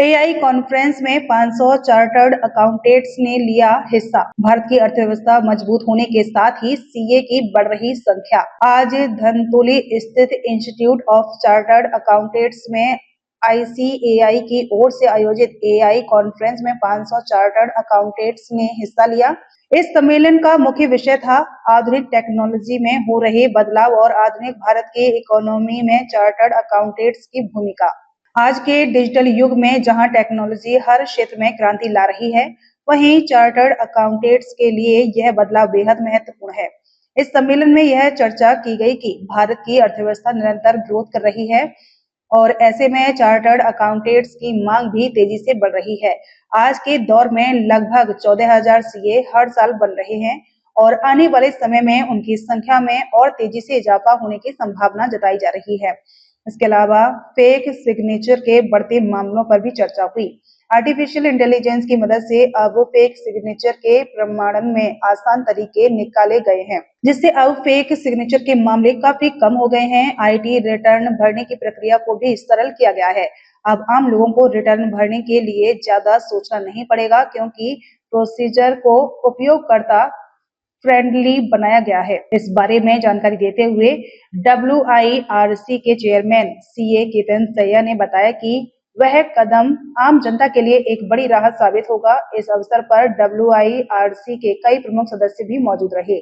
AI conference में 500 chartered accountants ने लिया हिस्सा। भारत की अर्थव्यवस्था मजबूत होने के साथ ही सीए की बढ़ रही संख्या। आज धनतोली स्थित इंस्टीट्यूट ऑफ चार्टर्ड अकाउंटेंट्स में आईसीएआई की ओर से आयोजित एआई कॉन्फ्रेंस में 500 चार्टर्ड अकाउंटेंट्स ने हिस्सा लिया। इस सम्मेलन का मुख्य विषय था आधुनिक टेक्नोलॉजी में हो रहे बदलाव और आधुनिक भारत के इकोनॉमी में चार्टर्ड अकाउंटेंट्स की भूमिका। आज के डिजिटल युग में जहां टेक्नोलॉजी हर क्षेत्र में क्रांति ला रही है, वहीं चार्टर्ड अकाउंटेंट्स के लिए यह बदलाव बेहद महत्वपूर्ण है। इस सम्मेलन में यह चर्चा की गई कि भारत की अर्थव्यवस्था निरंतर ग्रोथ कर रही है और ऐसे में चार्टर्ड अकाउंटेंट्स की मांग भी तेजी से बढ़ रही है। आज के दौर में लगभग 14,000 सीए हर साल बन रहे हैं और आने वाले समय में उनकी संख्या में और तेजी से इजाफा होने की संभावना जताई जा रही है। इसके अलावा फेक सिग्नेचर के बढ़ते मामलों पर भी चर्चा हुई। आर्टिफिशियल इंटेलिजेंस की मदद से अब फेक सिग्नेचर के प्रमाणन में आसान तरीके निकाले गए हैं, जिससे अब फेक सिग्नेचर के मामले काफी कम हो गए हैं। आईटी रिटर्न भरने की प्रक्रिया को भी सरल किया गया है। अब आम लोगों को रिटर्न भरने के लिए ज्यादा सोचना नहीं पड़ेगा, क्योंकि प्रोसीजर को उपयोगकर्ता फ्रेंडली बनाया गया है। इस बारे में जानकारी देते हुए WIRC के चेयरमैन सीए केतन सैया ने बताया कि वह कदम आम जनता के लिए एक बड़ी राहत साबित होगा। इस अवसर पर WIRC के कई प्रमुख सदस्य भी मौजूद रहे।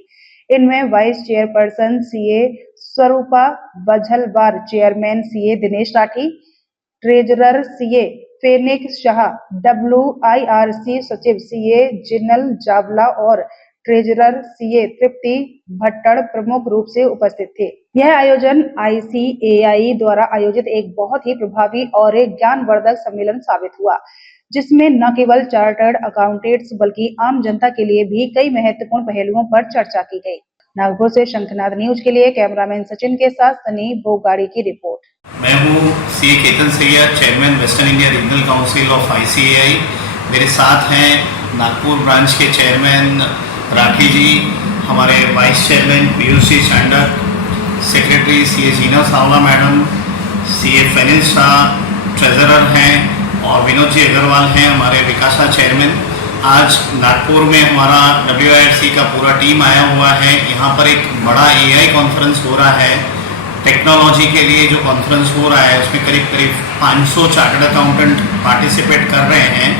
इनमें vice chairperson CA Swarupa Bajhalwar, chairman CA Dinesh Rathi, treasurer CA Phenix Shah, WIRC सचिव सीए जिनल जावला और ट्रेजरर सीए तृप्ति भट्टड़ प्रमुख रूप से उपस्थित थे। यह आयोजन आईसीएआई द्वारा आयोजित एक बहुत ही प्रभावी और ज्ञानवर्धक सम्मेलन साबित हुआ, जिसमें न केवल चार्टर्ड अकाउंटेंट्स बल्कि आम जनता के लिए भी कई महत्वपूर्ण पहलुओं पर चर्चा की गई। नागपुर से शंखनाद न्यूज के लिए कैमरामैन सचिन के साथ सनी भोगाड़ी की रिपोर्ट। मैं हूँ CA Ketan Saiya, chairman Western India Regional Council of ICAI. मेरे साथ हैं नागपुर ब्रांच के चेयरमैन राठी जी, हमारे vice chairman Piyush ji Chandak, secretary CA Jina Savla madam, CA Phenix Shah treasurer हैं और विनोद जी अग्रवाल हैं हमारे विकासा चेयरमैन। आज नागपुर में हमारा WIRC का पूरा टीम आया हुआ है। यहाँ पर एक बड़ा AI कॉन्फ्रेंस हो रहा है। टेक्नोलॉजी के लिए जो कॉन्फ्रेंस हो रहा है उसमें करीब 500 चार्टर्ड अकाउंटेंट पार्टिसिपेट कर रहे हैं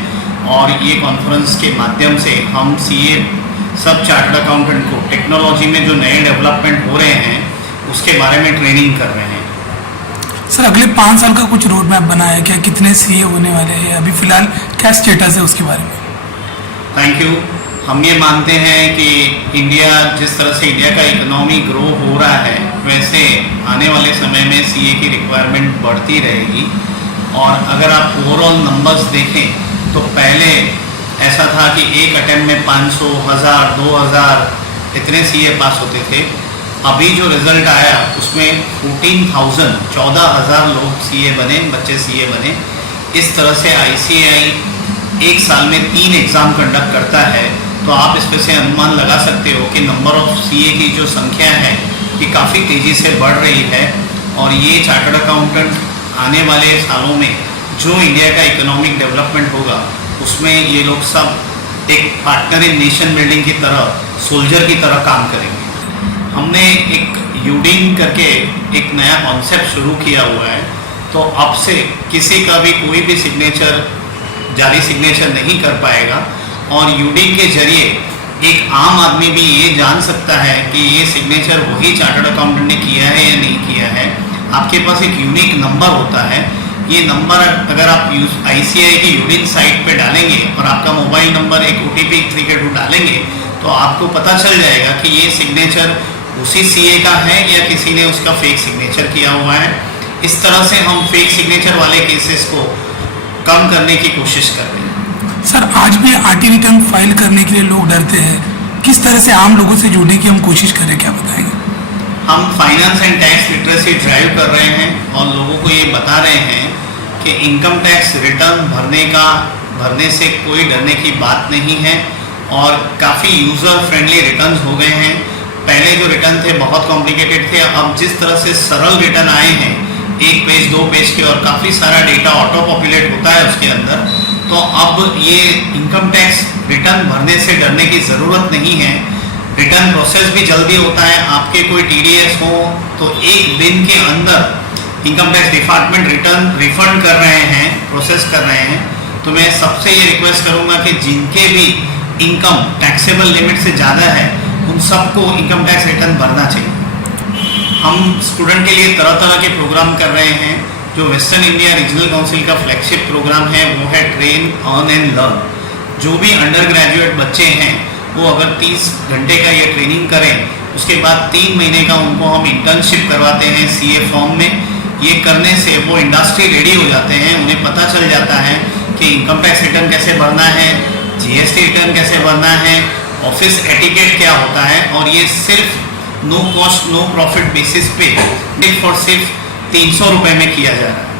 और ये कॉन्फ्रेंस के माध्यम से हम सीए सब चार्टर्ड अकाउंटेंट को टेक्नोलॉजी में जो नए डेवलपमेंट हो रहे हैं उसके बारे में ट्रेनिंग कर रहे हैं। सर, अगले 5 साल का कुछ रोड मैप बनाया है क्या? कितने सीए होने वाले हैं? अभी फिलहाल क्या स्टेटस है उसके बारे में? Thank you. हम ये मानते हैं कि जिस तरह से इंडिया का इकोनॉमी ग्रो हो रहा है, वैसे आने वाले समय में सीए की रिक्वायरमेंट बढ़ती रहेगी। और अगर आप ओवरऑल नंबर्स देखें तो पहले ऐसा था कि एक अटेम्प्ट में 500, 1000, 2000 इतने सीए पास होते थे। अभी जो रिजल्ट आया उसमें 14,000 लोग सीए बने, बच्चे सीए बने। इस तरह से आईसीएआई एक साल में 3 एग्ज़ाम कंडक्ट करता है, तो आप इस पर से अनुमान लगा सकते हो कि नंबर ऑफ सीए की जो संख्या है ये काफ़ी तेज़ी से बढ़ रही है। और ये चार्टर्ड अकाउंटेंट आने वाले सालों में जो इंडिया का इकोनॉमिक डेवलपमेंट होगा उसमें ये लोग सब एक पार्टनर इन नेशन बिल्डिंग की तरह, सोल्जर की तरह काम करेंगे। हमने एक यूडिंग करके एक नया कॉन्सेप्ट शुरू किया हुआ है, तो अब से किसी का भी कोई भी सिग्नेचर, जाली सिग्नेचर नहीं कर पाएगा। और यूडिंग के जरिए एक आम आदमी भी ये जान सकता है कि ये सिग्नेचर वही चार्टर्ड अकाउंटेंट ने किया है या नहीं किया है। आपके पास एक यूनिक नंबर होता है। ये नंबर अगर आप आईसीआई की यूडिंग साइट पे डालेंगे और आपका मोबाइल नंबर एक OTP 3 डालेंगे तो आपको पता चल जाएगा कि ये सिग्नेचर उसी सीए का है या किसी ने उसका फेक सिग्नेचर किया हुआ है। इस तरह से हम फेक सिग्नेचर वाले केसेस को कम करने की कोशिश कर रहे हैं। सर, आज भी आरटी रिटर्न फाइल करने के लिए लोग डरते हैं। किस तरह से आम लोगों से जुड़ने की हम कोशिश करें, क्या बताएंगे? हम finance and tax literacy drive कर रहे हैं और लोगों को ये बता रहे हैं कि इनकम टैक्स रिटर्न भरने से कोई डरने की बात नहीं है और काफ़ी यूज़र फ्रेंडली रिटर्न्स हो गए हैं। पहले जो रिटर्न थे बहुत कॉम्प्लिकेटेड थे, अब जिस तरह से सरल रिटर्न आए हैं 1 पेज 2 पेज के और काफ़ी सारा डेटा ऑटो पॉपुलेट होता है उसके अंदर। तो अब ये इनकम टैक्स रिटर्न भरने से डरने की ज़रूरत नहीं है। रिटर्न प्रोसेस भी जल्दी होता है। आपके कोई TDS हो तो 1 दिन के अंदर income tax department return refund कर रहे हैं, प्रोसेस कर रहे हैं। तो मैं सबसे ये रिक्वेस्ट करूँगा कि जिनके भी इनकम टैक्सेबल लिमिट से ज़्यादा है उन सबको इनकम टैक्स रिटर्न भरना चाहिए। हम स्टूडेंट के लिए तरह तरह के प्रोग्राम कर रहे हैं। जो वेस्टर्न इंडिया रीजनल काउंसिल का फ्लैगशिप प्रोग्राम है वो है ट्रेन अर्न एंड लर्न। जो भी अंडर ग्रेजुएट बच्चे हैं वो अगर 30 घंटे का ये ट्रेनिंग करें, उसके बाद 3 महीने का उनको हम इंटर्नशिप करवाते हैं CA फॉर्म में। ये करने से वो इंडस्ट्री रेडी हो जाते हैं। उन्हें पता चल जाता है कि इनकम टैक्स रिटर्न कैसे भरना है, GST रिटर्न कैसे भरना है, ऑफिस एटिकेट क्या होता है। और ये सिर्फ no cost no profit basis पे सिर्फ और सिर्फ 300 रुपये में किया जा रहा है।